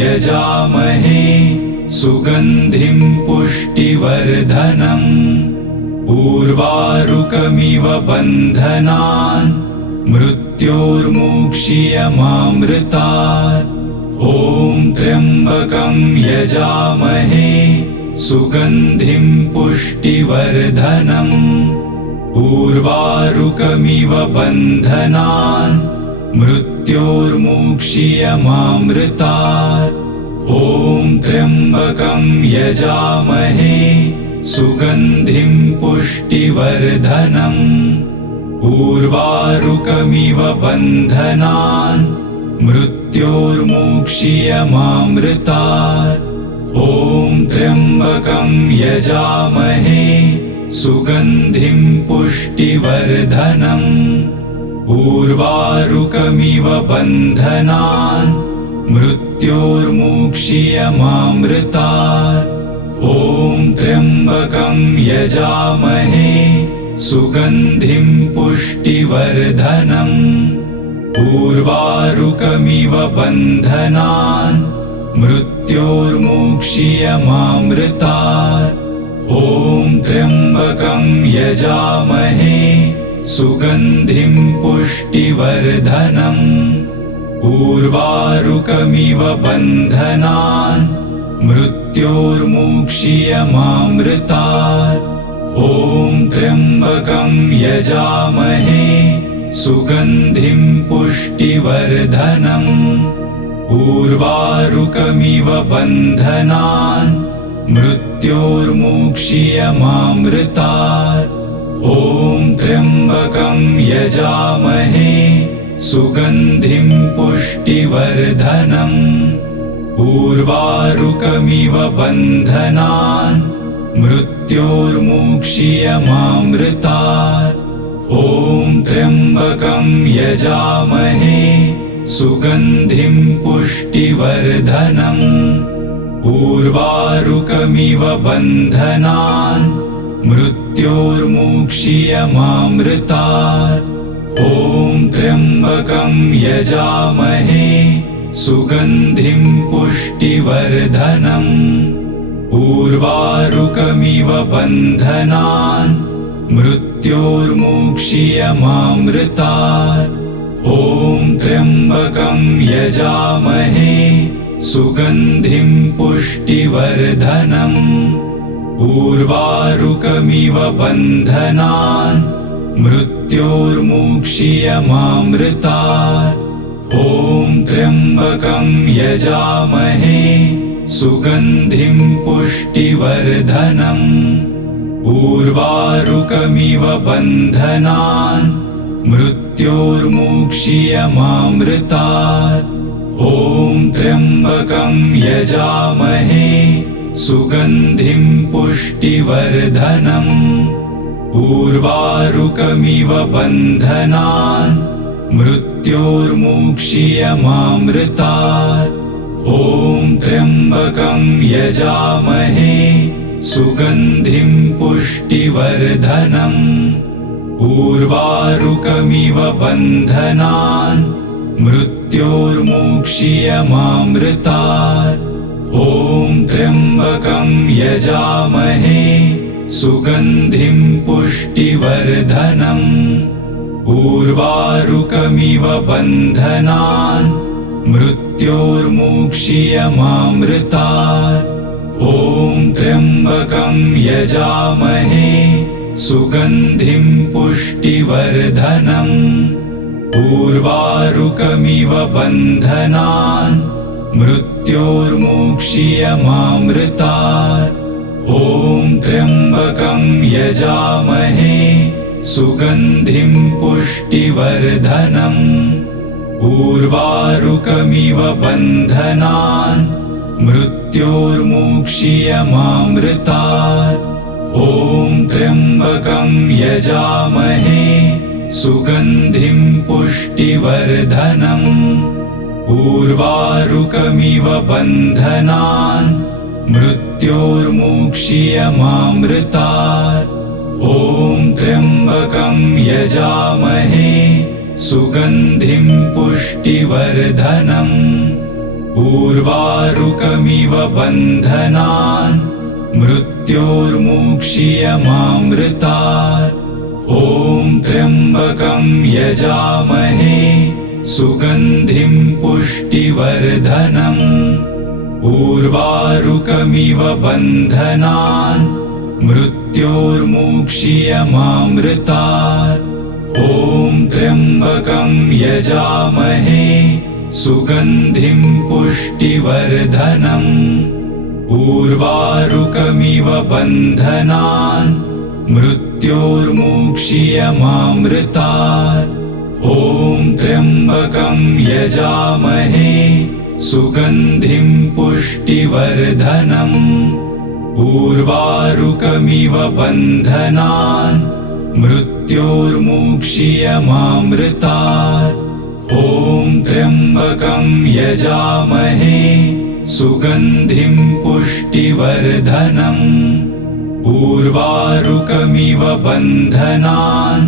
यजामहे सुगन्धिं पुष्टिवर्धनम् उर्वारुकमिव बन्धनान् मृत्योर्मुक्षीयमामृतात् ॐ त्र्यम्बकं यजामहे सुगन्धिं पुष्टिवर्धनम् उर्वारुकमिव बन्धनान् मृत्योर्मुक्षीयमामृतात् ॐ त्र्यम्बकं यजामहे सुगन्धिं पुष्टिवर्धनम् उर्वारुकमिव बन्धनान् मृत्योर्मुक्षीयमामृतात् ॐ त्र्यम्बकं यजामहे सुगन्धिं पुष्टिवर्धनम् उर्वारुकमिव बन्धनान् मृत्योर्मुक्षीयमामृतात् ॐ त्र्यम्बकं यजामहे सुगन्धिं पुष्टिवर्धनम् उर्वारुकमिव बन्धनान् मृत्योर्मुक्षीयमामृतात् ॐ त्र्यम्बकं यजामहे सुगन्धिं पुष्टिवर्धनम् उर्वारुकमिव बन्धनान् मृत्योर्मुक्षीयमामृतात् ॐ त्र्यम्बकं यजामहे सुगन्धिं पुष्टिवर्धनम् उर्वारुकमिव बन्धनान् मृत्योर्मुक्षीयमामृतात् ॐ त्र्यम्बकं यजामहे सुगन्धिं पुष्टिवर्धनम् उर्वारुकमिव बन्धनान् मृत्योर्मुक्षीयमामृतात् ॐ त्र्यम्बकं यजामहे सुगन्धिं पुष्टिवर्धनम् उर्वारुकमिव बन्धनान् मृत्योर्मुक्षीयमामृतात् ॐ त्र्यम्बकं यजामहे सुगन्धिं पुष्टिवर्धनम् उर्वारुकमिव बन्धनान् मृत्योर्मुक्षीयमामृतात् ॐ त्र्यम्बकं यजामहे सुगन्धिं पुष्टिवर्धनम् उर्वारुकमिव बन्धनान् मृत्योर्मुक्षीयमामृतात् ॐ त्र्यम्बकं यजामहे सुगन्धिं पुष्टिवर्धनम् उर्वारुकमिव बन्धनान् मृत्योर्मुक्षीयमामृतात् ॐ त्र्यम्बकं यजामहे सुगन्धिं पुष्टिवर्धनम् उर्वारुकमिव बन्धनान् मृत्योर्मुक्षीयमामृतात् ॐ त्र्यम्बकं यजामहे सुगन्धिं पुष्टिवर्धनम् उर्वारुकमिव बन्धनान् मृत्योर्मुक्षीयमामृतात् ॐ त्र्यम्बकं यजामहे सुगन्धिं पुष्टिवर्धनम् उर्वारुकमिव बन्धनान् मृत्योर्मुक्षीयमामृतात् ॐ त्र्यम्बकं यजामहे सुगन्धिं पुष्टिवर्धनम् उर्वारुकमिव बन्धनान् मृत्योर्मुक्षीयमामृतात् ॐ त्र्यम्बकं यजामहे सुगन्धिं पुष्टिवर्धनम् उर्वारुकमिव बन्धनान् मृत्योर्मुक्षीयमामृतात् ॐ त्र्यम्बकं यजामहे सुगन्धिं पुष्टिवर्धनम् उर्वारुकमिव बन्धनान् मृत्योर्मुक्षीयमामृतात् ॐ त्र्यम्बकं यजामहे सुगन्धिं पुष्टिवर्धनम् उर्वारुकमिव बन्धनान् मृत्योर्मुक्षीयमामृतात्। ॐ त्र्यम्बकं यजामहे सुगन्धिं पुष्टिवर्धनम्। उर्वारुकमिव बन्धनान् मृत्योर्मुक्षीयमामृतात्। ॐ त्र्यम्बकं यजामहे सुगन्धिं पुष्टिवर्धनम्। उर्वारुकमिव बन्धनान् मृत्योर्मुक्षीयमामृतात्। ॐ त्र्यम्बकं यजामहे सुगन्धिं पुष्टिवर्धनम्। उर्वारुकमिव बन्धनान् मृत्योर्मुक्षीयमामृतात्। ॐ त्र्यम्बकं यजामहे सुगन्धिं पुष्टिवर्धनम्। उर्वारुकमिव बन्धनान्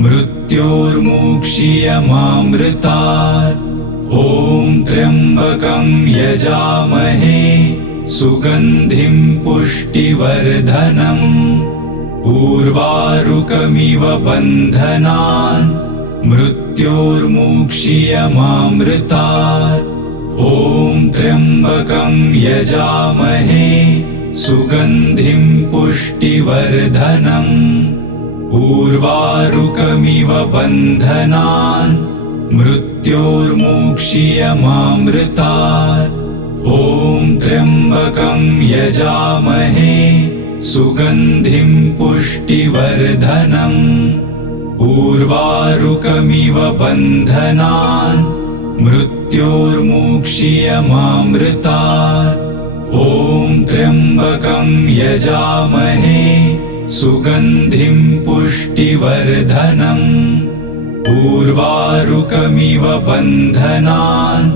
मृत्योर्मुक्षीयमामृतात्। ॐ त्र्यम्बकं यजामहे सुगन्धिं पुष्टिवर्धनम्। उर्वारुकमिव बन्धनान् मृत्योर्मुक्षीयमामृतात्। ॐ त्र्यम्बकं यजामहे सुगन्धिं पुष्टिवर्धनम्। उर्वारुकमिव बन्धनान् मृत्योर्मुक्षीयमामृतात्। ॐ त्र्यम्बकं यजामहे सुगन्धिं पुष्टिवर्धनम्। उर्वारुकमिव बन्धनान् मृत्योर्मुक्षीयमामृतात्। ॐ त्र्यम्बकं यजामहे सुगन्धिं पुष्टिवर्धनम्। उर्वारुकमिव बन्धनान्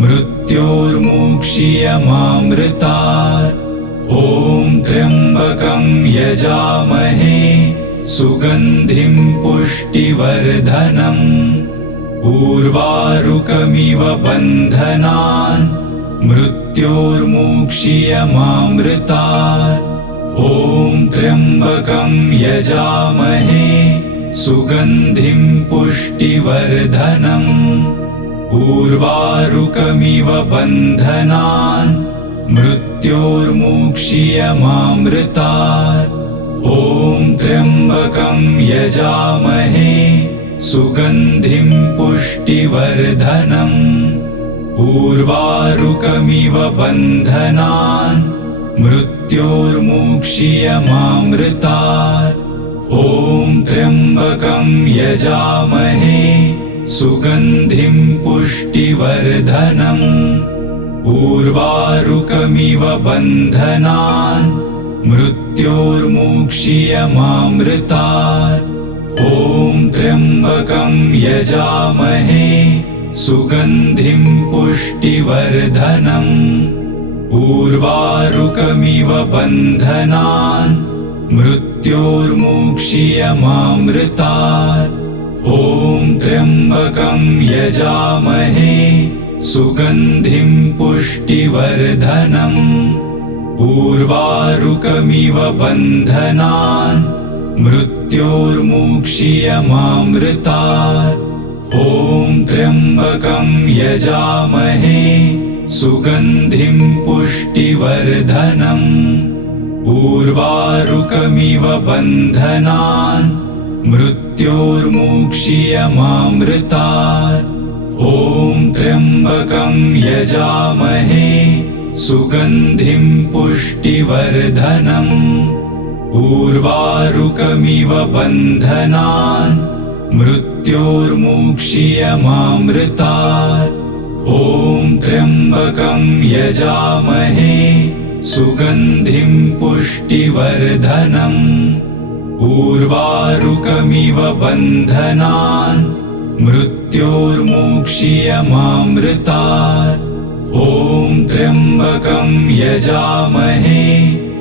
मृत्योर्मुक्षीयमामृतात्। ॐ त्र्यम्बकं यजामहे सुगन्धिं पुष्टिवर्धनम्। उर्वारुकमिव बन्धनान् मृत्योर्मुक्षीयमामृतात्। ॐ त्र्यम्बकं यजामहे सुगन्धिं पुष्टिवर्धनम्। उर्वारुकमिव बन्धनान् मृत्योर्मुक्षीयमामृतात्। ॐ त्र्यम्बकं यजामहे सुगन्धिं पुष्टिवर्धनम्। उर्वारुकमिव बन्धनान् मृत्योर्मुक्षीयमामृतात्। ॐ त्र्यम्बकं यजामहे सुगन्धिं पुष्टिवर्धनम्। उर्वारुकमिव बन्धनान् मृत्योर्मुक्षीयमामृतात्। ॐ त्र्यम्बकं यजामहे सुगन्धिं पुष्टिवर्धनम्। उर्वारुकमिव बन्धनान् मृत्योर्मुक्षीयमामृतात्। ॐ त्र्यम्बकं यजामहे सुगन्धिं पुष्टिवर्धनम्। उर्वारुकमिव बन्धनान् मृत्योर्मुक्षीयमामृतात्। ॐ त्र्यम्बकं यजामहे सुगन्धिं पुष्टिवर्धनम्। उर्वारुकमिव बन्धनान् मृत्योर्मुक्षीयमामृतात्। ॐ त्र्यम्बकं यजामहे सुगन्धिं पुष्टिवर्धनम्। उर्वारुकमिव बन्धनान् मृत्योर्मुक्षीयमामृतात्। ॐ त्र्यम्बकं यजामहे सुगन्धिं पुष्टिवर्धनम्। उर्वारुकमिव बन्धनान् मृत्योर्मुक्षीयमामृतात्। ॐ त्र्यम्बकं यजामहे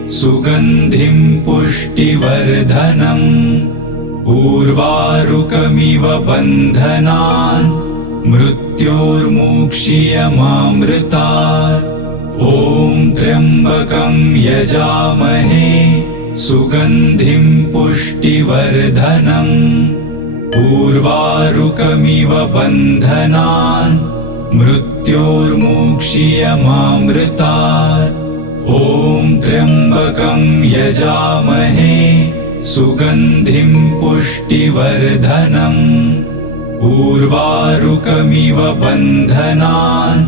सुगन्धिं पुष्टिवर्धनम्। उर्वारुकमिव बन्धनान् मृत्योर्मुक्षीयमामृतात्। ॐ त्र्यम्बकं यजामहे सुगन्धिं पुष्टिवर्धनम्। उर्वारुकमिव बन्धनान् मृत्योर्मुक्षीयमामृतात्। ॐ त्र्यम्बकं यजामहे सुगन्धिं पुष्टिवर्धनम्। उर्वारुकमिव बन्धनान्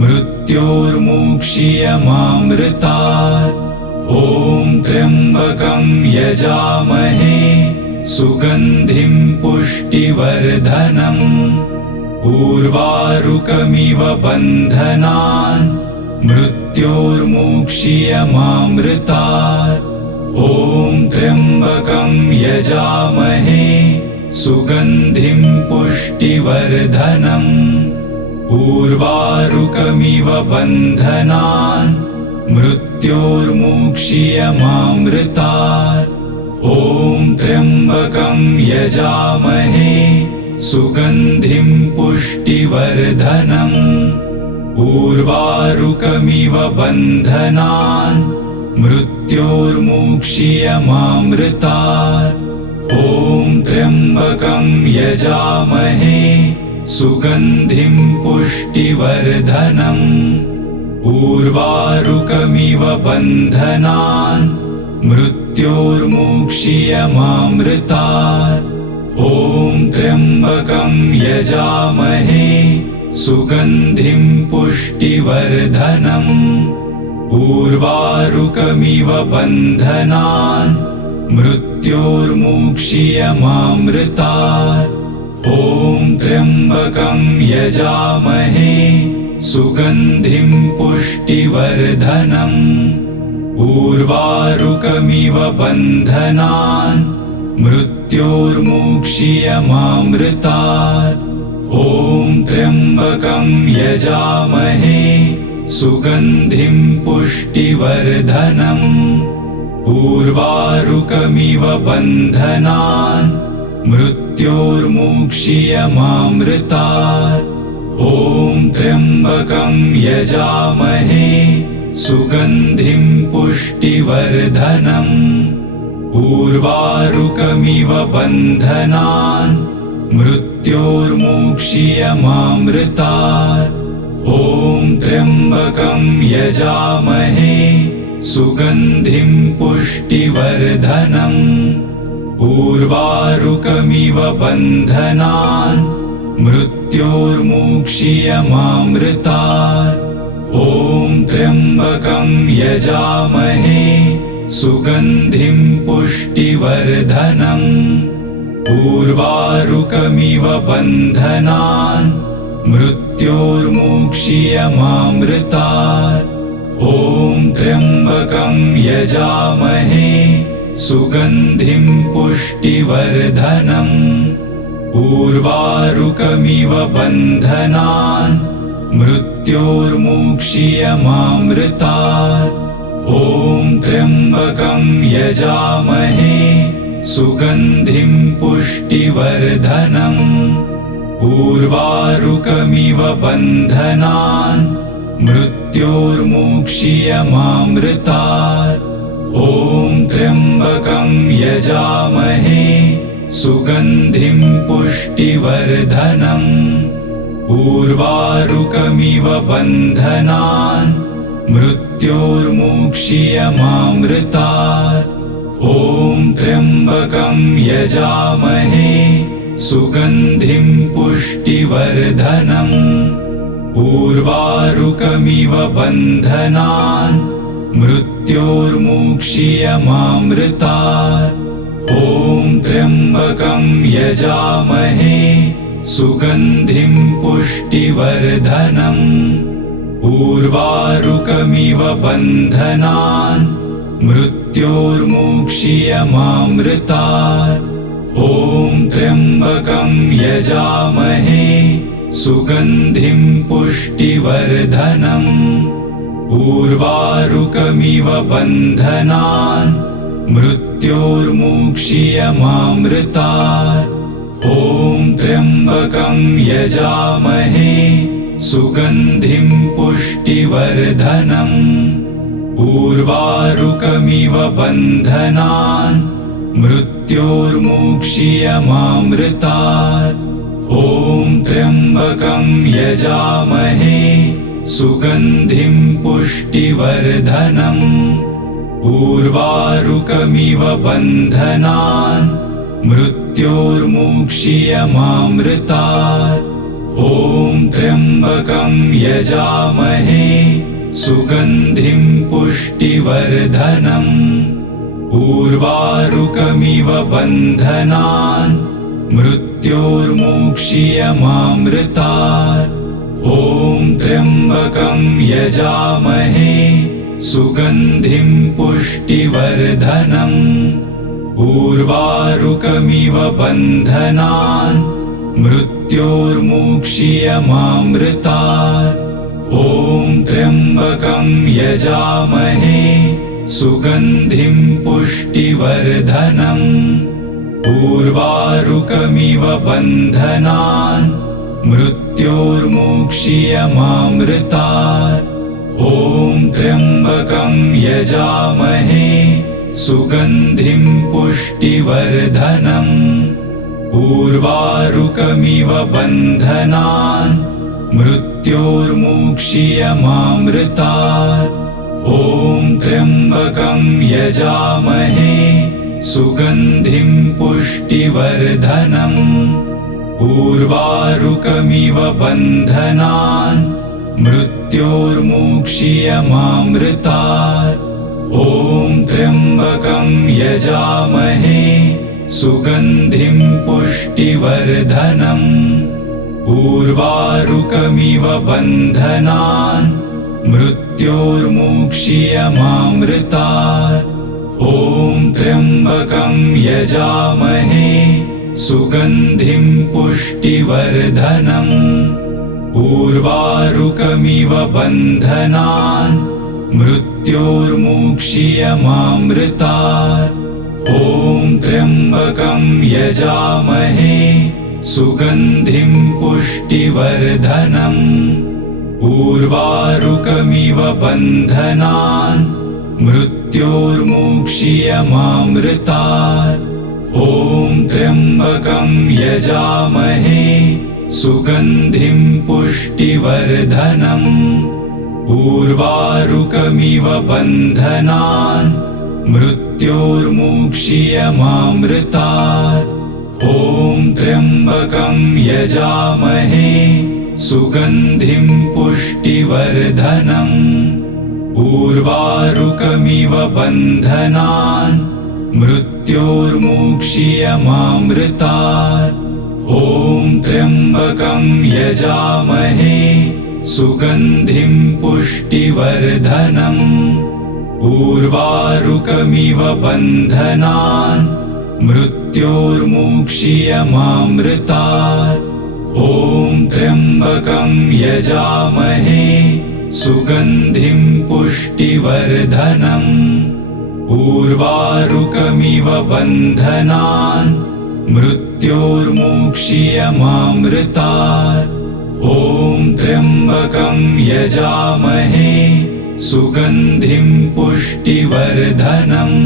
मृत्योर्मुक्षीयमामृतात्। ॐ त्र्यम्बकं यजामहे सुगन्धिं पुष्टिवर्धनम्। उर्वारुकमिव बन्धनान् मृत्योर्मुक्षीयमामृतात्। ॐ त्र्यम्बकं यजामहे सुगन्धिं पुष्टिवर्धनम्। उर्वारुकमिव बन्धनान् मृत्योर्मुक्षीयमामृतात्। ॐ त्र्यम्बकं यजामहे सुगन्धिं पुष्टिवर्धनम्। उर्वारुकमिव बन्धनान् मृत्योर्मुक्षीयमामृतात्। ॐ त्र्यम्बकं यजामहे सुगन्धिं पुष्टिवर्धनम्। उर्वारुकमिव बन्धनान् मृत्योर्मुक्षीयमामृतात्। ॐ त्र्यम्बकं यजामहे सुगन्धिं पुष्टिवर्धनम्। उर्वारुकमिव बन्धनान् मृत्योर्मुक्षीयमामृतात्। ॐ त्र्यम्बकं यजामहे सुगन्धिं पुष्टिवर्धनम्। उर्वारुकमिव बन्धनान् मृत्योर्मुक्षीयमामृतात्। ॐ त्र्यम्बकं यजामहे सुगन्धिं पुष्टिवर्धनम्। उर्वारुकमिव बन्धनान् मृत्योर्मुक्षीयमामृतात्। ॐ त्र्यम्बकं यजामहे सुगन्धिं पुष्टिवर्धनम्। उर्वारुकमिव बन्धनान् मृत्योर्मुक्षीयमामृतात्। ॐ त्र्यम्बकं यजामहे सुगन्धिं पुष्टिवर्धनम्। उर्वारुकमिव बन्धनान् मृत्योर्मुक्षीयमामृतात्। ॐ त्र्यम्बकं यजामहे सुगन्धिं पुष्टिवर्धनम्। उर्वारुकमिव बन्धनान् मृत्योर्मुक्षीयमामृतात्। ॐ त्र्यम्बकं यजामहे सुगन्धिं पुष्टिवर्धनम्। उर्वारुकमिव बन्धनान् मृत्योर्मुक्षीयमामृतात्। ॐ त्र्यम्बकं यजामहे सुगन्धिं पुष्टिवर्धनम्। उर्वारुकमिव बन्धनान् मृत्योर्मुक्षीयमामृतात्। ॐ त्र्यम्बकं यजामहे सुगन्धिं पुष्टिवर्धनम्। उर्वारुकमिव बन्धनान् मृत्योर्मुक्षीयमामृतात्। ॐ त्र्यम्बकं यजामहे सुगन्धिं पुष्टिवर्धनम्। उर्वारुकमिव बन्धनान् मृत्योर्मुक्षीयमामृतात्। ॐ त्र्यम्बकं यजामहे सुगन्धिं पुष्टिवर्धनम्। उर्वारुकमिव बन्धनान् मृत्योर्मुक्षीयमामृतात्। ॐ त्र्यम्बकं यजामहे सुगन्धिं पुष्टिवर्धनम्। उर्वारुकमिव बन्धनान् मृत्योर्मुक्षीयमामृतात्। ॐ त्र्यम्बकं यजामहे सुगन्धिं पुष्टिवर्धनम् उर्वारुकमिव बन्धनान् मृत्योर्मुक्षीयमामृतात् ॐ त्र्यम्बकं यजामहे सुगन्धिं पुष्टिवर्धनम् उर्वारुकमिव बन्धनान् मृत्योर्मुक्षीयमामृतात् ॐ त्र्यम्बकं यजामहे सुगन्धिं पुष्टिवर्धनम् उर्वारुकमिव बन्धनान् मृत्योर्मुक्षीयमामृतात् ॐ त्र्यम्बकं यजामहे सुगन्धिं पुष्टिवर्धनम् उर्वारुकमिव बन्धनान् मृत्योर्मुक्षीयमामृतात् ॐ त्र्यम्बकं यजामहे सुगन्धिं पुष्टिवर्धनम् उर्वारुकमिव बन्धनान् मृत्योर्मुक्षीयमामृतात् ॐ त्र्यम्बकं यजामहे सुगन्धिं पुष्टिवर्धनम् उर्वारुकमिव बन्धनान् मृत्योर्मुक्षीयमामृतात् ॐ त्र्यम्बकं यजामहे सुगन्धिं पुष्टिवर्धनम् उर्वारुकमिव बन्धनान् मृत्योर्मुक्षीयमामृतात् ॐ त्र्यम्बकं यजामहे सुगन्धिं पुष्टिवर्धनम् उर्वारुकमिव बन्धनान् मृत्योर्मुक्षीयमामृतात् ॐ त्र्यम्बकं यजामहे सुगन्धिं पुष्टिवर्धनम् उर्वारुकमिव बन्धनान् मृत्योर्मुक्षीयमामृतात् ॐ त्र्यम्बकं यजामहे सुगन्धिं पुष्टिवर्धनम् उर्वारुकमिव बन्धनान् मृत्योर्मुक्षीयमामृतात् ॐ त्र्यम्बकं यजामहे सुगन्धिं पुष्टिवर्धनम् उर्वारुकमिव बन्धनान् मृत्योर्मुक्षीयमामृतात् ॐ त्र्यम्बकं यजामहे सुगन्धिं पुष्टिवर्धनम् उर्वारुकमिव बन्धनान् मृत्योर्मुक्षीयमामृतात् ॐ त्र्यम्बकं यजामहे सुगन्धिं पुष्टिवर्धनम् उर्वारुकमिव बन्धनान् मृत्योर्मुक्षीयमामृतात् ॐ त्र्यम्बकं यजामहे सुगन्धिं पुष्टिवर्धनम् उर्वारुकमिव बन्धनान् मृत्योर्मुक्षीयमामृतात् ॐ त्र्यम्बकं यजामहे सुगन्धिं पुष्टिवर्धनम्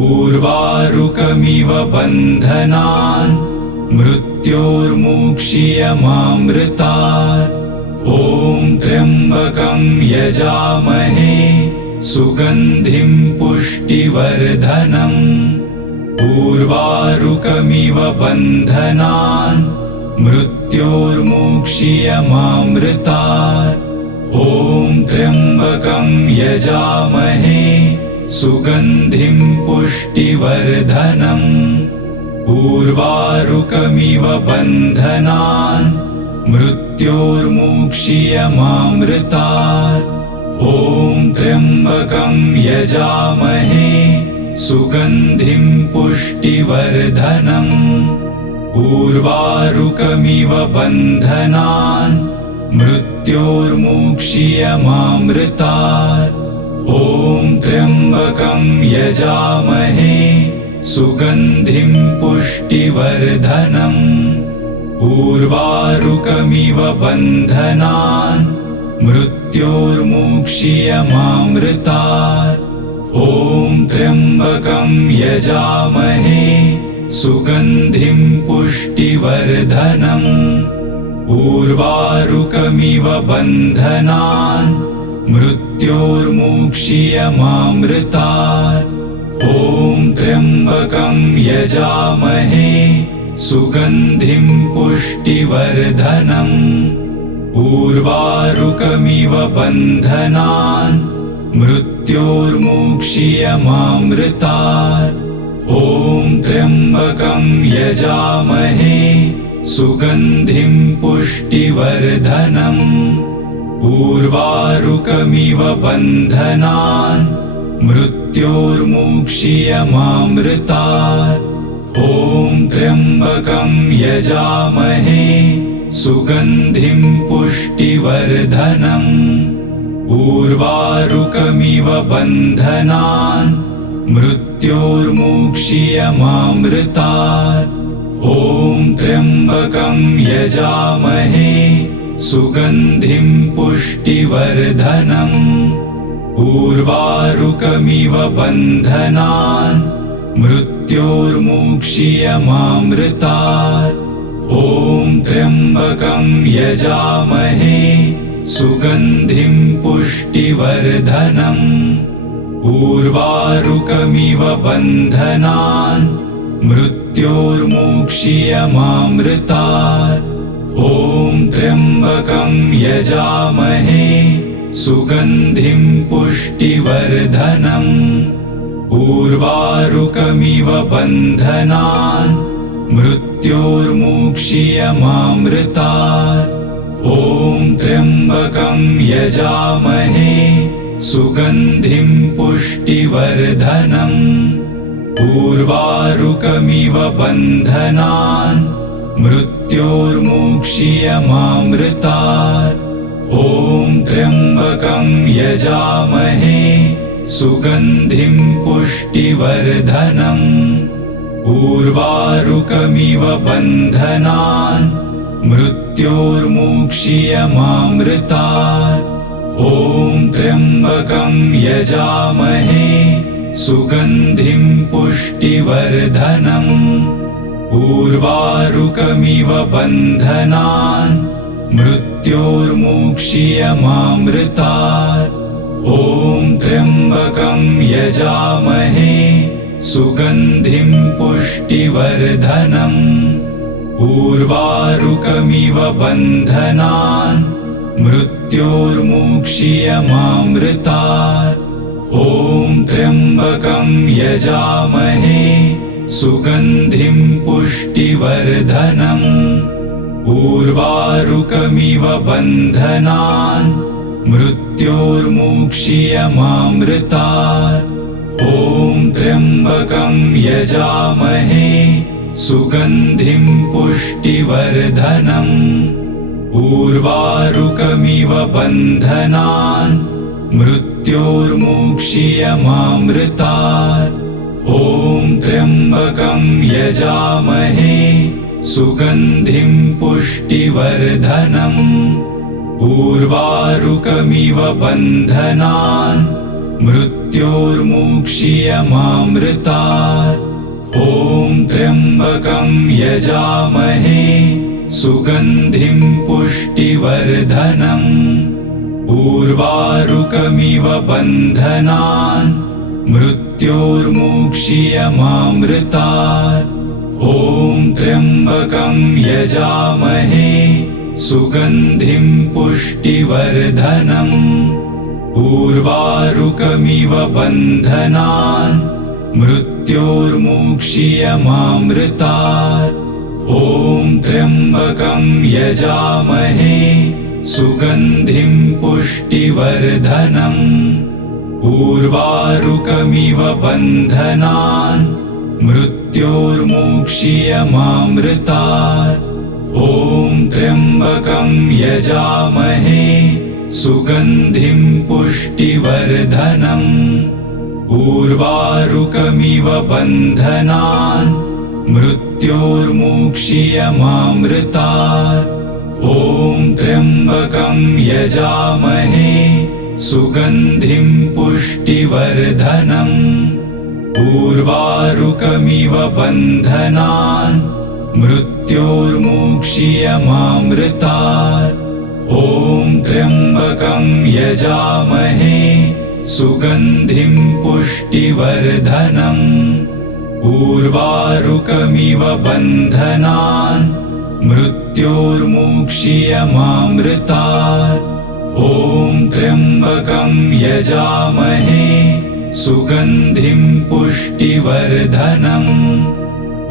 उर्वारुकमिव बन्धनान् मृत्योर्मुक्षीयमामृतात् ॐ त्र्यम्बकं यजामहे सुगन्धिं पुष्टिवर्धनम् उर्वारुकमिव बन्धनान् मृत्योर्मुक्षीयमामृतात् ॐ त्र्यम्बकं यजामहे सुगन्धिं पुष्टिवर्धनम् उर्वारुकमिव बन्धनान् मृत्योर्मुक्षीयमामृतात् ॐ त्र्यम्बकं यजामहे सुगन्धिं पुष्टिवर्धनम् उर्वारुकमिव बन्धनान् मृत्योर्मुक्षीयमामृतात् ॐ त्र्यम्बकं यजामहे सुगन्धिं पुष्टिवर्धनम् उर्वारुकमिव बन्धनान् मृत्योर्मुक्षीयमामृतात् ॐ त्र्यम्बकं यजामहे सुगन्धिं पुष्टिवर्धनम् उर्वारुकमिव बन्धनान् मृत्योर्मुक्षीयमामृतात् ॐ त्र्यम्बकं यजामहे सुगन्धिं पुष्टिवर्धनम् उर्वारुकमिव बन्धनान् मृत्योर्मुक्षीयमामृतात् ॐ त्र्यम्बकं यजामहे सुगन्धिं पुष्टिवर्धनम् उर्वारुकमिव बन्धनान् मृत्योर्मुक्षीयमामृतात् ॐ त्र्यम्बकं यजामहे सुगन्धिं पुष्टिवर्धनम् उर्वारुकमिव बन्धनान् मृत्योर्मुक्षीयमामृतात् ॐ त्र्यम्बकं यजामहे सुगन्धिं पुष्टिवर्धनम् उर्वारुकमिव बन्धनान् मृत्योर्मुक्षीयमामृतात् ॐ त्र्यम्बकं यजामहे सुगन्धिं पुष्टिवर्धनम् उर्वारुकमिव बन्धनान् मृत्योर्मुक्षीयमामृतात् ॐ त्र्यम्बकं यजामहे सुगन्धिं पुष्टिवर्धनम् उर्वारुकमिव बन्धनान् मृत्योर्मुक्षीयमामृतात् ॐ त्र्यम्बकं यजामहे सुगन्धिं पुष्टिवर्धनम् उर्वारुकमिव बन्धनान् मृत्योर्मुक्षीयमामृतात् ॐ त्र्यम्बकं यजामहे सुगन्धिं पुष्टिवर्धनम् उर्वारुकमिव बन्धनान् मृत्योर्मुक्षीयमामृतात् ॐ त्र्यम्बकं यजामहे सुगन्धिं पुष्टिवर्धनम् उर्वारुकमिव बन्धनान् मृत्योर्मुक्षीयमामृतात् ॐ त्र्यम्बकं यजामहे सुगन्धिं पुष्टिवर्धनम् उर्वारुकमिव बन्धनान् मृत्योर्मुक्षीयमामृतात् ॐ त्र्यम्बकं यजामहे सुगन्धिं पुष्टिवर्धनम् उर्वारुकमिव बन्धनान् मृत्योर्मुक्षीयमामृतात् ॐ त्र्यम्बकं यजामहे सुगन्धिं पुष्टिवर्धनम् उर्वारुकमिव बन्धनान् मृत्योर्मुक्षीयमामृतात् ॐ त्र्यम्बकं यजामहे सुगन्धिं पुष्टिवर्धनम् उर्वारुकमिव बन्धनान् मृत्योर्मुक्षीयमामृतात् ॐ त्र्यम्बकं यजामहे सुगन्धिं पुष्टिवर्धनम् उर्वारुकमिव बन्धनान् मृत्योर्मुक्षीयमामृतात् ॐ त्र्यम्बकं यजामहे सुगन्धिं पुष्टिवर्धनम् उर्वारुकमिव बन्धनान् मृत्योर्मुक्षीयमामृतात् ॐ त्र्यम्बकं यजामहे सुगन्धिं पुष्टिवर्धनम् उर्वारुकमिव बन्धनान् मृत्योर्मुक्षीयमामृतात् ॐ त्र्यम्बकं यजामहे सुगन्धिं पुष्टिवर्धनम् उर्वारुकमिव बन्धनान् मृत्योर्मुक्षीयमामृतात्। ॐ त्र्यम्बकं यजामहे सुगन्धिं पुष्टिवर्धनम्। उर्वारुकमिव बन्धनान् मृत्योर्मुक्षीयमामृतात्। ॐ त्र्यम्बकं यजामहे सुगन्धिं पुष्टिवर्धनम्। उर्वारुकमिव बन्धनान् मृत्योर्मुक्षीयमामृतात्। ॐ त्र्यम्बकं यजामहे सुगन्धिं पुष्टिवर्धनम्।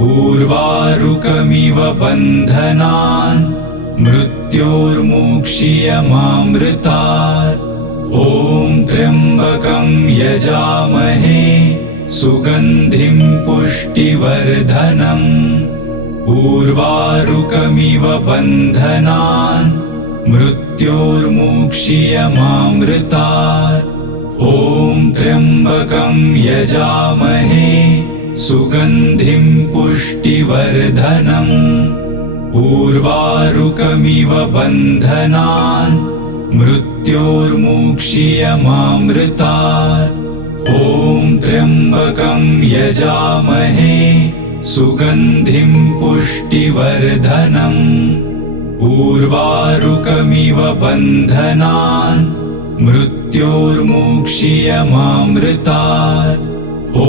उर्वारुकमिव बन्धनान् मृत्योर्मुक्षीयमामृतात्। ॐ त्र्यम्बकं यजामहे सुगन्धिं पुष्टिवर्धनम्। उर्वारुकमिव बन्धनान् मृत्योर्मुक्षीयमामृतात्। ॐ त्र्यम्बकं यजामहे सुगन्धिं पुष्टिवर्धनम्। उर्वारुकमिव बन्धनान् मृत्योर्मुक्षीयमामृतात्। ॐ त्र्यम्बकं यजामहे सुगन्धिं पुष्टिवर्धनम्। उर्वारुकमिव बन्धनान् मृत्योर्मुक्षीयमामृतात्। ॐ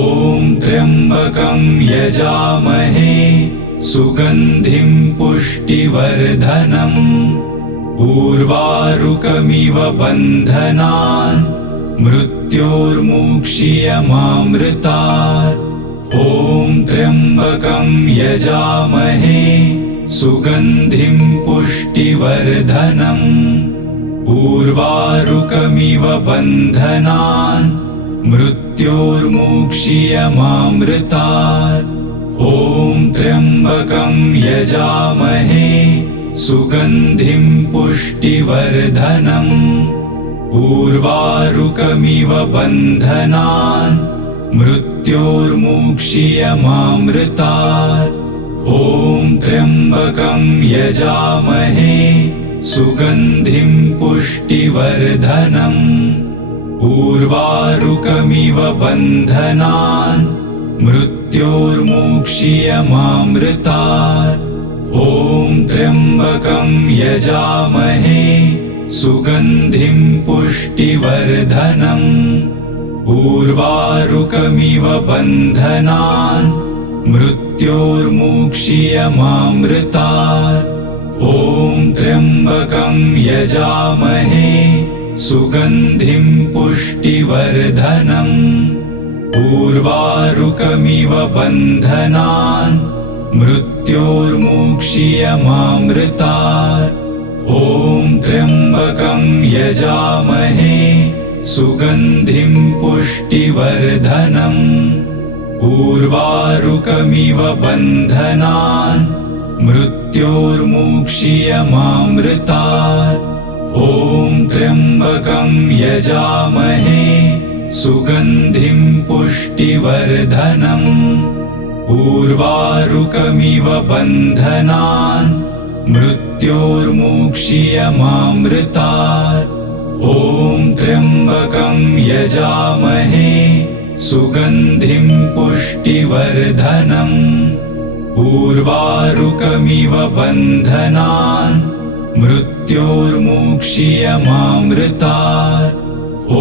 त्र्यम्बकं यजामहे सुगन्धिं पुष्टिवर्धनम्। उर्वारुकमिव बन्धनान् मृत्योर्मुक्षीयमामृतात्। ॐ त्र्यम्बकं यजामहे सुगन्धिं पुष्टिवर्धनम्। उर्वारुकमिव बन्धनान् मृत्योर्मुक्षीयमामृतात्। ॐ त्र्यम्बकं यजामहे सुगन्धिं पुष्टिवर्धनम्। उर्वारुकमिव बन्धनान् मृत्योर्मुक्षीयमामृतात्। ॐ त्र्यम्बकं यजामहे सुगन्धिं पुष्टिवर्धनम्। उर्वारुकमिव बन्धनान् मृत्योर्मुक्षीयमामृतात्। ॐ त्र्यम्बकं यजामहे सुगन्धिं पुष्टिवर्धनम्। उर्वारुकमिव बन्धनान् मृत्योर्मुक्षीयमामृतात्। ॐ त्र्यम्बकं यजामहे सुगन्धिं पुष्टिवर्धनम्। उर्वारुकमिव बन्धनान् मृत्योर्मुक्षीयमामृतात्। ॐ त्र्यम्बकं यजामहे सुगन्धिं पुष्टिवर्धनम्। उर्वारुकमिव बन्धनान् मृत्योर्मुक्षीयमामृतात्। ॐ त्र्यम्बकं यजामहे सुगन्धिं पुष्टिवर्धनम्। उर्वारुकमिव बन्धनान् मृत्योर्मुक्षीयमामृतात्। ॐ त्र्यम्बकं यजामहे सुगन्धिं पुष्टिवर्धनम्। उर्वारुकमिव बन्धनान् मृत्योर्मुक्षीयमामृतात्। ॐ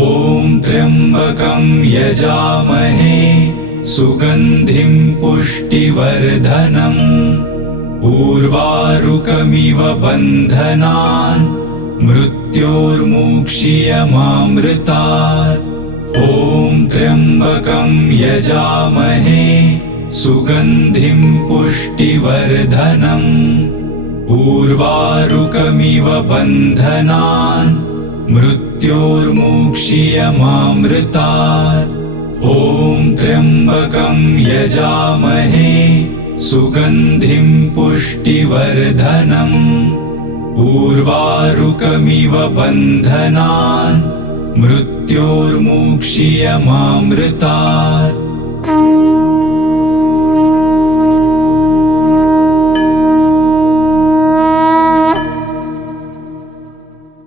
त्र्यम्बकं यजामहे सुगन्धिं पुष्टिवर्धनम्। उर्वारुकमिव बन्धनान् मृत्योर्मुक्षीयमामृतात्। ॐ त्र्यम्बकं यजामहे सुगन्धिं पुष्टिवर्धनम्। उर्वारुकमिव बन्धनान् मृत्योर्मुक्षीयमामृतात्। ॐ त्र्यम्बकं यजामहे सुगन्धिं पुष्टिवर्धनम्। उर्वारुकमिव बन्धनान् मृत्योर्मुक्षीयमामृतात्